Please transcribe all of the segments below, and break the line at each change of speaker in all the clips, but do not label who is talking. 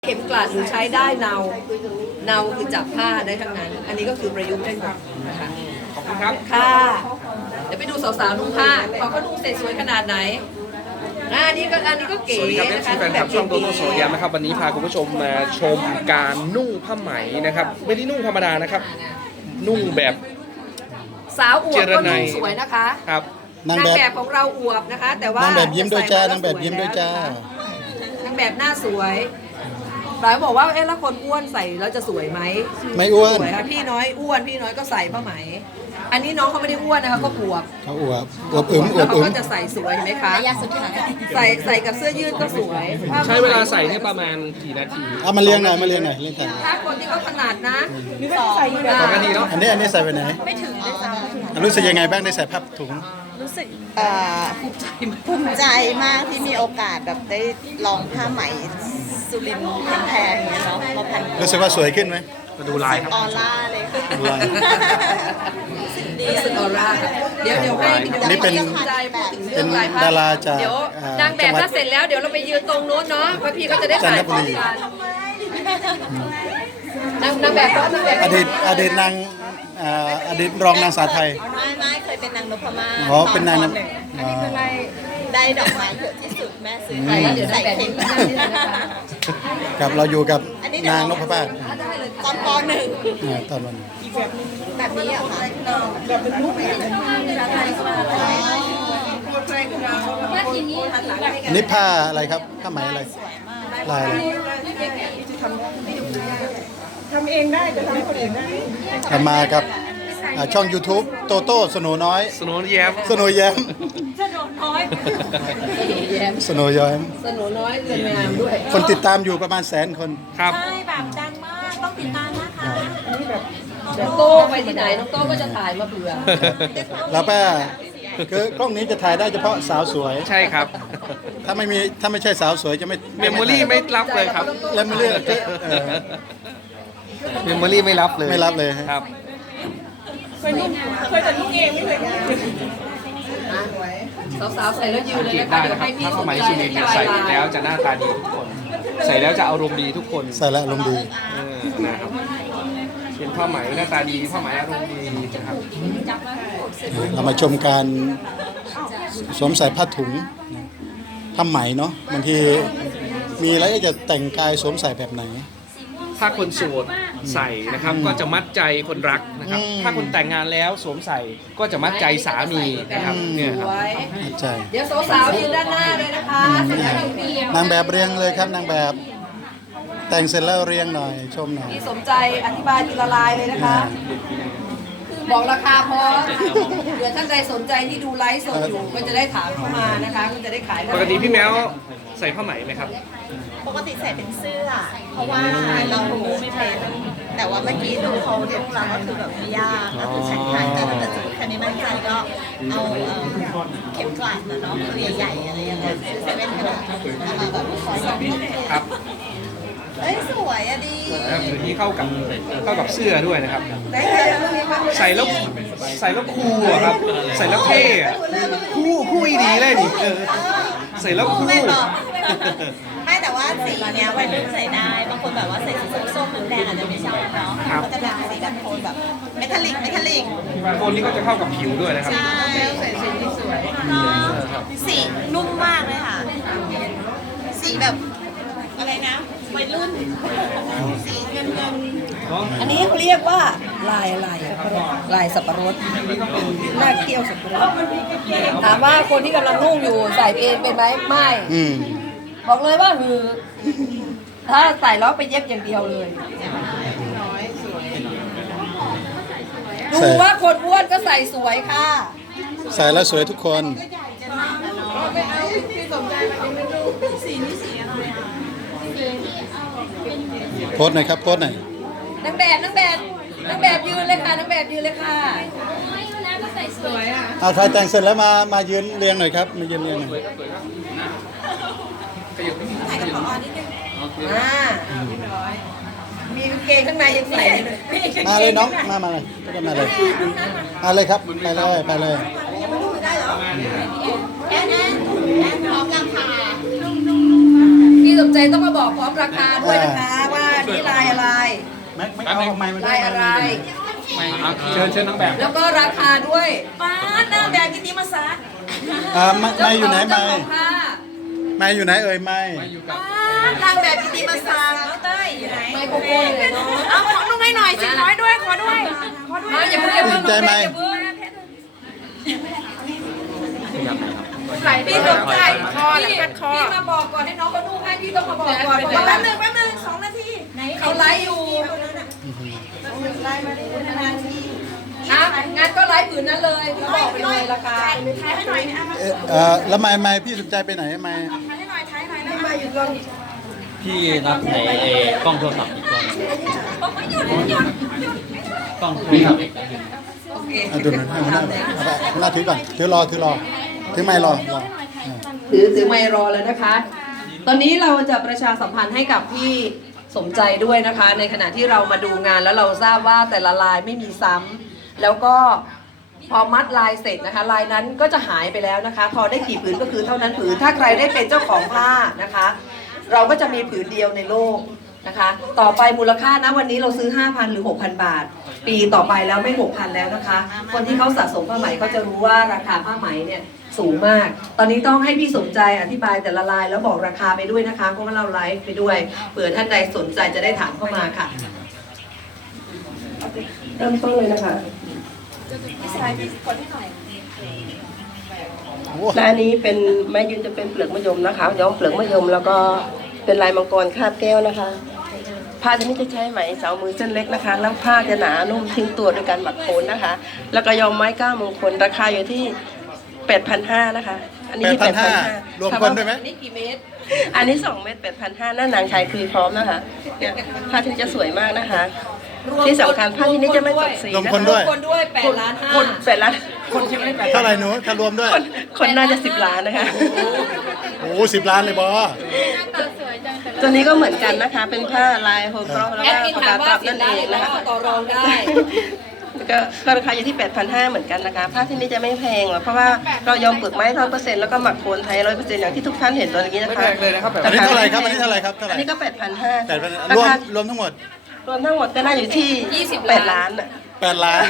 เข็มกลัดหรือใช้ได้เนาคือจับผ้าได้ทั้งนั้น อันนี้ก็คือประยุกต์ได้หมดนะคะ
ขอบคุณครับ
ค่ะ เดี๋ยวไปดูสาวๆนุ่งผ้าพอเขานุ่งเสร็จสวยขนาดไหนอันนี้ก็เก๋
สวัสดีครับ
นะคะ
แฟนคลับช่องโตโต้โสยามนะครับวันนี้พาคุณผู้ชมมาชมการนุ่งผ้าไหมนะครับไม่ได้นุ่งธรรมดานะครับ นุ่งแบบ
สาวอวบก็นุ่งสวยนะคะ
ครับ
นางแบบของเราอวบนะคะ แต่ว่าน
างแบบยิ้มด้วยจ้านางแบบยิ้มด้วยจ้า
นางแบบหน้าสวยหลายบอกว่าเอ๊ะแล้วคนอ้วนใส่แล้วจะสวยไหม
ไม่อ้วน
สวยค่ะพี่น้อยอ้วนพี่น้อยก็ใส่ผ้าไหม อันนี้น้องเขาไม่ได้อ้วนนะคะเขาอวบ
เขาอวบอวบอึมอ
แล้ว วเขา
บอึม
ก็จะใส่สวยเห็นไหมคะใส่กับเสื้อยืดก็สวย
ใช้เวลาใส่เนี่ยประมาณกี่นาที
เอามาเลี้ยงหน่อยมาเลี้ยงหน่อยเลี้ยงกัน
ถ้าคนที่เขาถนัดนะ
สองนาทีเนาะ
อันนี้ใส่ไปไหนไม่ถึงรู้สึกยังไงบ้างได้ใส่ผ้าถุง
รู้สึกภูมิใจมากที่มีโอกาสแบบได้ลองผ้าไหมสุรินทร์แพงๆอย่างเงี้ยเนาะมาพัน
รู้สึกว่าสวยขึ้นไหม
มาดูลายครับ
ออร่าเลยค่ะ
ดูลาย
รู้สึกออร่าค่ะเดี๋ยวให้
อันนี้เป็น
สนใจพูดถึง
เป็
เรื่อน งลายผ้า
ดาราจาก
เดี๋ยว
จั
นาง
ง
แบบ
หวัด
ถ้าเสร็จแล้วเดี๋ยวเราไปยืนตรงนู้นเนาะเพราะพี่ก็จะได้ถ่าย
จันทบุรี
นางแบบก็นางแบบ
อดีตนางอดีตรองนางสาวไทย
ไม่เคยเป็นนางนพมาศ
อ๋อเป็นนาง
ตอ
น
หง
อ๋อ
ได้ดอกไม้เยอะที่สุดแม่ซื้อ
ใส่แล้วเดี๋ยว
ใส่
นางแบบ
เค้ก
ก็ได้เลยนะคะ
กับเราอยู่กับนางนพมาศ
ตอนปหนึ่ง
ตอนวัน
แบบนี้อะค่ะ
อันนี้ผ้าอะไรครับผ้าไหมอะไรลายอะไร
ทำเองได้จะทำให้คนอื่นได้
มากับช่อง YouTube โตโต้สโนน้อย
สโนว์แย้ม
สโนแย้ม
แย้ม
สโนแย้ม
สนุน้อยเรือนงามด้วย
คนติดตามอยู่ประมาณ100,000 คน
ครับ
ใช่แบบดังมาก ต้องติดตามนะคะ
น้องโต้ไปที่ไหนน้องโต้ก็จะถ่ายมาเผื่อ
แล้วป้าคือกล้องนี้จะถ่ายได้เฉพาะสาวสวย
ใช่ครับ
ถ้าไม่ใช่สาวสวยจะไม่
เมมโมรี่ไม่รับเลยครับ
แล้วไม่เลือก
เมมโมรี่ไม่รับเลย
ไม่รับเลย
ครับ
เคยแต่ลูกเองไม่เคย
สาวๆใส่แล้วยืนเลย
เก็บ
นะคะ
ได้
เดี๋ยว
นะครับ
ให้พี่
ถ้าสมัยสุรินทร์เนี่ยใส่แล้วจะหน้าตาดีทุกคน ใส่แล้วจะอารมณ์ดีทุกคน
ใส่แล้วอารมณ์ดี
นะครับเป็นผ้าไหมหน้าตาดีผ้าไหมอารมณ์ดีนะครับ
เรามาชมการสวมใส่ผ้าถุงผ้าไหมเนาะบางทีมีแล้วจะแต่งกายสวมใส่แบบไหน
ถ้าคนโสดใส่นะครับก็จะมัดใจคนรักนะครับ ถ้าคนแต่งงานแล้วสวมใส่ก็จะมัดใจสามีนะครับเนี่ยครับ
ไว้
ใช่
เดี๋ยวสาวๆยืนด้านหน้าเลยนะคะเสร็จแล้วพี่
นางแบบเรียงเลยครับนางแบบแต่งเสร็จแล้วเรียงหน่อยชมหน่อย
สมใจอธิบายทีละลายเลยนะคะ บอกราคาพอเผื่อท่านใดสนใจที่ดูไลฟ์สดอยู่ก็จะได้ถามเข้ามานะคะก็จะได้ขาย
ปกติพี่แมวใส่ผ้าไหมไหมครับ
ปกติใส่เป็นเสื้อ เพราะว่าเราไม่เป็นแต่ว่าเมื่อกี้ดูเขานุ่งแล้วก็คือแบบไม่ยากก็คือใช้ง่ายแต่ถ้าเกิดสมมติใครไม่มั่นใจก็เอาเข็มกลัดนะเนาะตัวใหญ่ๆอะไรอย่างเงี้ยซื้อเซเว่นก็ได้เอามาแบบคอยส่อง
ครับ
เอ้ยสวยอะดี
นะครับถือที่เข้ากับเสื้อด้วยนะครับ ใส่แล้วคูลอะครับ ใส่แล้วเท่อะคู่อีดีเลยนี่ใส่แล้วคู่
ไม่บอกไม่แต่ว่าสีเนี้ยวัยรุ่นใส่ได้บางคนแบบว่าใส่สีส้มๆแดงๆอาจจะไม่ชอบเนาะก็จะแบบสีแบบโทนแบบเมทัลลิก
โทนนี้ก็จะเข้ากับผิวด้วยนะครับ
ใช่ใส่สีที่สวยสีนุ่มมากเลยค่ะ สีแบบอะไรนะวัยรุ่นสีเงิน
อันนี้เขาเรียกว่าลายอะไรลายสับปะรดหน้าเขี้ยวสับปะรดถามว่าคนที่กำลังนุ่งอยู่ใส่เป็นไหมไม่
อืม
บอกเลยว่าคือถ้าใส่แล้วไปเย็บอย่างเดียวเลย ดูว่าคนอ้วนก็ใส่สวยค่ะ
ใส่แล้วสวยทุกคนโพสต์หน่อยครับโพสต์หน่อย
นางแบบยืนเลยค่ะนางแบบยืนเลยค่ะ
เอาถ่ายแต่งเสร็จแล้วมายืนเรียงหน่อยครับมายืนเรียงหน่อย
อ่ามีกางเกงข้างในยังใส่เลย
มาเลยน้องมาเลยก็มาเลยมาเลยครับไปเลย
แอนพร้อมราคา
พี่สมใจต้องมาบอกพร้อมราคาด้วยนะคะ ว่านี่ลายอะไร
ไม่เอาไม้มา
ลายอะไร
เชิญน้องแบบ
แล้วก็ราคาด้วย
ป้านางแบบกิติมาศักดิ์
ไม่อยู่ไหน
เจ้า
ไม่
ของผ้า
ไม่อยู่ไหนเอ่ยไม่
นางแบบกิติมาศักดิ์น้องเต้ยอยู่ไหน
ไมโครโฟนเลยเนาะ
เอาของลุงหน่อยสิร้อยด้วยขอด้วย
มาอย่าเพิ่งอย่าเพิ่ง
สนใจไหม
อย่าเพิ่ง
พี่สนใจคอ
พี่
คัดคอ
พี่มาบอกก่อนให้น้องเขาดูให้พี่ต้องมาบอกก่อน
แป๊บนึง2 นาทีไหน
เขาไลฟ์อยู่
ไล่มาได้นาที
อ่ะงั้นก็ไลฟ์ผืนนั้นเลยพี่บอกไปเลยราคา
ถ่ายให้หน่อยนะ
แล้วไม่พี่สนใจไปไหนไม่
ถ่ายให้หน่อยแล้วมาอยู่
พี่รับในกล้องโทรศัพท์อีกกล้องกล้องโทรศัพท์อีกอันหนึ่ง
โอเค
ดูหน่อยให้หน้าถือก่อนถือรอถือไม่รอ
ถือไมค์รอแล้วนะคะ ตอนนี้เราจะประชาสัมพันธ์ให้กับพี่สมใจด้วยนะคะ ในขณะที่เรามาดูงานแล้วเราทราบว่าแต่ละลายไม่มีซ้ำแล้วก็พอมัดลายเสร็จนะคะ ลายนั้นก็จะหายไปแล้วนะคะ พอได้กี่ผืนก็คือเท่านั้นผืน ถ้าใครได้เป็นเจ้าของผ้านะคะ เราก็จะมีผืนเดียวในโลกนะคะ ต่อไปมูลค่านะวันนี้เราซื้อ 5,000 หรือ 6,000 บาท ปีต่อไปแล้วไม่ 6,000 แล้วนะคะ คนที่เขาสะสมผ้าไหมก็จะรู้ว่าราคาผ้าไหมเนี่ยสูงมาก ตอนนี้ต้องให้พี่สมใจอธิบายแต่ละลายแล้วบอกราคาไปด้วยนะคะ เพราะว่าเราไลฟ์ไปด้วย เผื่อท่านใดสนใจจะได้ถามเข้ามาค่ะ เริ่มต้นเลยนะคะ
ลายนี้เป็นไม้ยืนจะเป็นเปลือกมะยมนะคะย้อมเปลือกมะยมแล้วก็เป็นลายมังกรคาบแก้วนะคะ ผ้าชนิดจะใช้ไหมเสามือเส้นเล็กนะคะ แล้วผ้าจะหนานุ่มทิ้งตัวโดยการหมักโคนนะคะ แล้วก็ย้อมไม้ก้ามงคลราคาอยู่ที่ 8,500 นะคะ อันนี้
8,500 รวมคนด้วยไหม
นี่กี่เมตร
อันนี้2 เม็ด 8,500 หน้านางชายคือพร้อมนะคะเนี่ยผ้าที่จะสวยมากนะคะ ที่สำคัญผ้าที่นี้จะไม่ตกสี
รวม
นะ
คน
คะ
ด้วย
คนด้วย8 ล้าน
คน
5
8 ล้าน
เท่าไหร่หนูถ้ารวมด้วย
คนน่าจะ10 ล้านนะคะ
โอ้10 ล้านเลยบอ
ตัวนี้ก็เหมือนกันนะคะ เป็นผ้าลายโฮโปรแล้ว
แอ
ก็
ดมิน
ปาก
ถาม
กา
ว่า
ตับ
สิ
นั่
น
น
ได้
เอง
แล้
นะ
ว
คะ
ต่อรองได้
ก็ราคาอยู่ที่ 8,500 เหมือนกันนะคะ ผ้าที่นี่จะไม่แพงหรอกเพราะว่าเรายอมเปลือกไม้ 100%แล้วก็หมักโคนไทย 100%อย่างที่ทุกท่านเห็นตัวนี้นะคะ
ไม่แพงเลยนะครับแบบ
อันนี้เท่าไหร่ครับอันนี้เท่าไหร่ครับ
อันนี้ก็ 8,500
8,000 รวมทั้งหมด
รวมทั้งหมดก็น่าอยู่ที่
20
8 ล้านอะ
8 ล้าน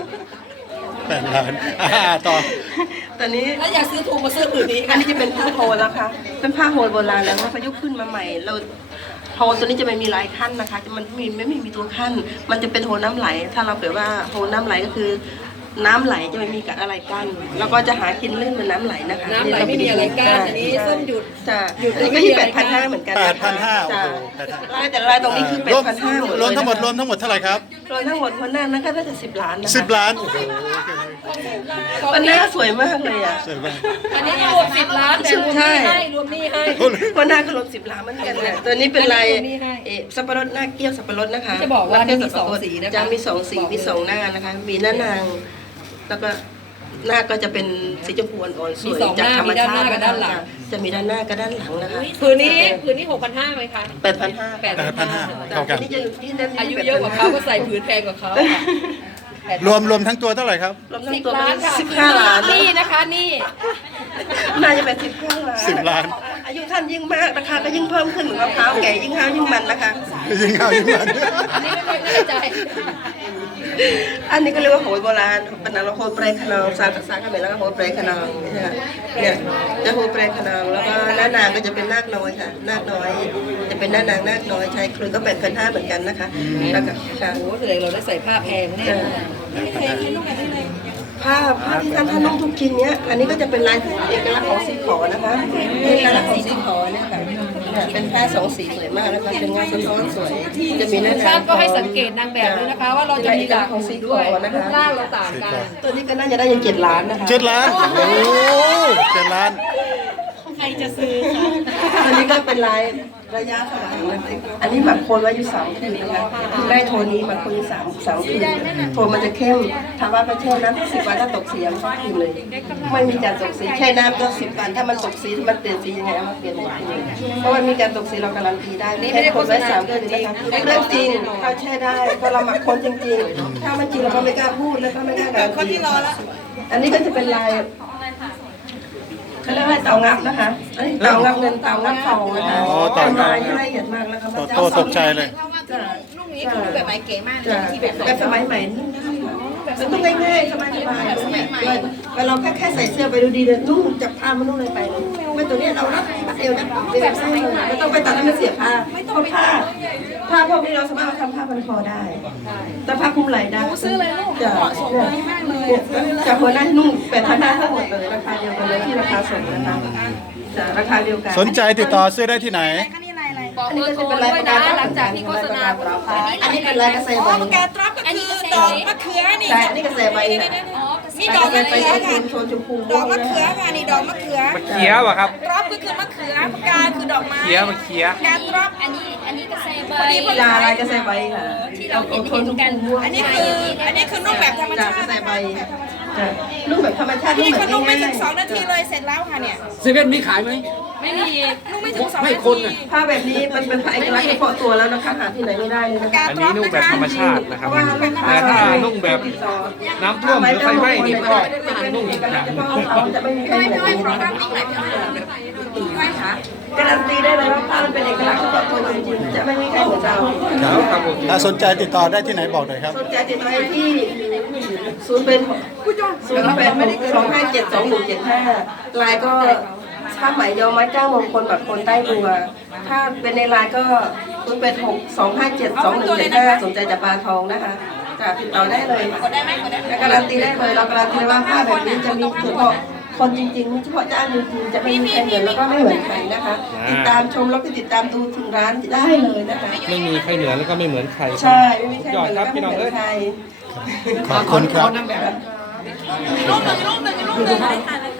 8 ล้านต่อ
ตอนนี้
ถ้าอยากซื้อถูกมาซื้อผืนนี้
อั
ค่ะ
นนี้จะเป็นผ้าโฮลแล้วค่ะ เป็นผ้าโฮลโบราณแล้วประยุกต์ขึ้นมาใหม่ เราโฮลตัวนี้จะไม่มีลายขั้นนะคะ มันไม่มีตัวขั้น มันจะเป็นโฮลน้ำไหล ถ้าเราเปรียบว่าโฮลน้ำไหลก็คือ น้ำไหลจะไม่มีอะไรกั้นแล้วก็จะหากินลื่นเป็นน้ำไหลนะคะ
น้ำไหลไม่มีอะไรกั้นอันนี้ส้มหยุด
จ้ะ
หยุด
อันนี้ก็ที่8,500เหมือนกันนะคะ
8,500
จ้ะ
โอ้โห
ลายแต่ละลายตรงนี้คือ
รวม
8,500หมดเลย
รวมทั้งหมดเท่าไหร่ครับ
รวมทั้งหมดคนหน้านั้นก็น่าจะ10 ล้านนะคะ
10 ล้าน โอ้โห
คนหน้าสวยมากเลยอ่ะ
สวยมาก
อันนี้รวม10 ล้านแต่รวมหนี้ให้รวมหนี้ให้
คนหน้าก็รวม10 ล้านเหมือนกันเนี่ยตัวนี้เป็นลาย
อันนี้รวมหนี้ให้
สับปะรดหน้าเกี้ยวสับปะรดนะคะ
จะบอกว่านี่มีสองสีนะคะ
จะมีสองสีมีสองหน้านะคะ มีหน้านาง แล้วก็หน้าก็จะเป็นสีชมพูอ่อนๆสวยจากธรรมชาติจะมีด้านหน้ากับด้านหลังนะคะ
ผืนนี้6,500ไหมคะ
8,500
8,500 เท่ากัน
นี่จะอยู่ที่นั่น
อายุเยอะกว่าเขาก็ใส่ผืนแพงกว่าเขาค่ะ
รวมทั้งตัวเท่าไหร่ครับ
รวมทั้งตัว
10 ล้านค่ะ
15 ล้าน
นี่นะคะนี่
น่าจะเป็น15 ล้าน
10 ล้าน
อายุท่านยิ่งมากราคาก็ยิ่งเพิ่มขึ้นเหมือนมะพร้าวแก่ยิ่งห้าวยิ่งมันนะคะ
ยิงเอายิงมัน
อันนี้ไม่ค่อยแน่ใจ
อันนี้ก็เรียกว่าโหยโบราณเป็นอะไรโหยเปรย์ขนองซาตะซาก็เป็นแล้วก็โหยเปรย์ขนองเนี่ยจะโหยเปรย์ขนองแล้วก็หน้านางก็จะเป็นนาคน้อยค่ะนาคน้อย จะเป็นหน้านางนาคน้อยใช้คลุยก็8,500เหมือนกันนะคะแล้วก็ค่ะ
โอ้โหแสดงเราได้ใส่ผ้าแพงแน่
ผ้าที่ท่านนุ่งทุกชิ้นเนี้ยอันนี้ก็จะเป็นลายเอกลักษณ์ของสีขอนะคะเอกลักษณ์ของสีขอเนี่ยค่ะเนี่ยเป็นผ้าสองสีสวยมากนะคะเป็นงานสะท้อนสวยจะมีหน้า
ช่างก็ให้สังเกตนางแบบด้วยนะคะ ว่าเราจะมีหลากของสีด้วยรูปร่างเราต่างกัน
ตัวนี้ก็น่าจะได้ยัง7 ล้านนะคะ
7 ล้าน โอ้โห7 ล้าน
ใครจะซื้อคะ
อันนี้ก็เป็นลายระยะสว่างนะคะอันนี้หมักโคนไว้อยู่3 คืนนะคะได้โทนนี้หมักโคนอยู่3 คืนโทนมันจะเข้มถ้าว่าไปแช่น้ำ10 วันถ้าตกสีมันก็คืนเลย ไม่มีการตกสีแช่น้ำก็10 วันถ้ามันตกสีมันเปลี่ยนสียังไงเอามาเปลี่ยนได้เลยเพราะมันมีการตกสีเราการันตีได้แช่โคนไว้3 คืนนะคะเรื่องจริงเขาแช่ได้เพราะเราหมักโคนจริงๆถ้ามันจริงเราก็ไม่กล้าพูดแล้วก็ไม่กล้าการันตีอันนี้ก็จะเป็นลายเขาเรียกว่าเตางับนะคะ อันนี้เตางับเงินเตางับทองนะคะ
อ๋อเตางับ
ทำลายที่ละเอียดมากแล้วก็
โตตกใจเลย
จ้ะ
ลูกนี้คือแบบใหม่เก๋มากเลย
จ้ะ
ที่แบบ
แบบสมัยใหม่นี่มันต้องง่ายๆสบายๆเวลาเราแค่ใส่เสื้อไปดูดีเลยนุ่งจับผ้ามันนุ่งเลยไปเลยไม่ตัวเนี้ยเรารัดเอวนะเป็นแบบไส้เลยไม่ต้องไปตัดให้มันเสียผ้าเพราะผ้าพวกนี้เราสามารถมาทำผ้าพันคอได้ แต่ผ้าคลุมไหล่ได้ซื้อเลยลูกเหมาะสมเลยมากเลยจากหัวหน้านุ่ง8,500ทั้งหมดเลยราคาเดียวกันเลยที่ราคาส่งนะคะจะราคาเดียวกัน
สนใจติดต่อซื้อได้ที่ไหน
บอกเบอร์โทรด้วยนะหลังจากที่โฆษณาหมดไป
อันนี้เป็นลายกระแสใบ
การตรับก็คือดอกมะเขือนี่
ใช่อันนี้กระแสใบนะ
นี่ดอกมะเขือค่ะ
โชว์ชมพู
ดอกมะเขือค่ะนี่ดอกมะเขือ
เขียวอะครับ
ตรับก็คือมะเขือปากกาคือดอกไม้
เขียวมาเขียว
การตรับ
อันนี้ก็ใส่ใบ
ลายกระแสใบค่ะ
ที่เราเห็นกัน
อันนี้คือนุ่งแบบธรรม
จาก
ชาก
ระ
ติ
แสใบจ้ะนุ่งแบบธรรมชาติ
พี่
นุ่งแบ
เขา
บ
นุ่งไม่ถึ
ง่าย
ง2 นาทีเลยเสร็จแล้วค่ะเนี่ย
เซเว่นมีขายไหม
ไม่มี
นุ่งไม่ถึง2
ไม่
นา
คน
ที
น่ะ
ๆผ้าแบบนี้มันเป็นผ้าเอกลักษณ์เฉพาะตัวแล้วนะคะหาที่ไหนไม่ได้เลยนะคะ
อันนี้นุ่งแบบธรรมชาตินะครับ แต่ถ้านุ่งแบบน้ำท่วมหรือไฟไหม้นี่ก็นุ่งอีกอย่างหนึ่ง
เขาจะไม่มีใครแบบนี้นะคะการันตีได้เลยว่าผ้ามันเป็นเอกลักษณ์เฉพาะตัวจริงๆจะไม่มีใครเหมือนเรา
ครับผม
ถ้าสนใจติดต่อได้ที่ไหนบอกหน่อยครับ
สนใจติดต่อได้ที่086-257-2175 ไลน์ก็ผ้าไหมย้อมไม้9มงคลแบบคนใต้บัว ถ้าเป็นในไลน์ก็086-257-2175 สนใจจะปลาทองนะคะจะติดต่อได้เลยและการันตีได้เลยเราการันตีว่าผ้าแบบนี้จะมีเฉพาะคนจริงๆเฉพาะเจ้าจริงๆจะไม่มีใครเหมือนแล้วก็ไม่เหมือนใครนะคะ ติดตามชมแล้วก็ติดตามดูถึงร้านได้เลยนะคะ
ไม่มีใครเหนือแล้วก็ไม่เหมือนใคร
ใช่ไม่มีใคร
ยอ
เห
ด
มือน
ค
แล้
รั
ว
บ
ก็
พี่
ไม่
น้อง
เหมื
เอ้
อย นใคร
ขอบคุณครับ
รูปหนึ่ง